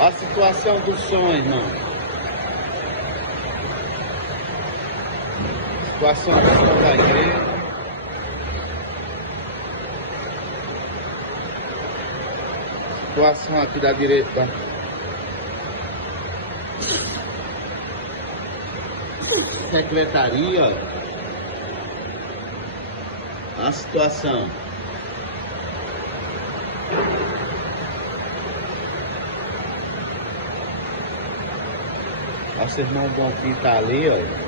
A situação do som, irmão. Situação do som da igreja. Situação aqui da direita. Secretaria. A situação. Nosso irmão Bonfim tá ali, ó.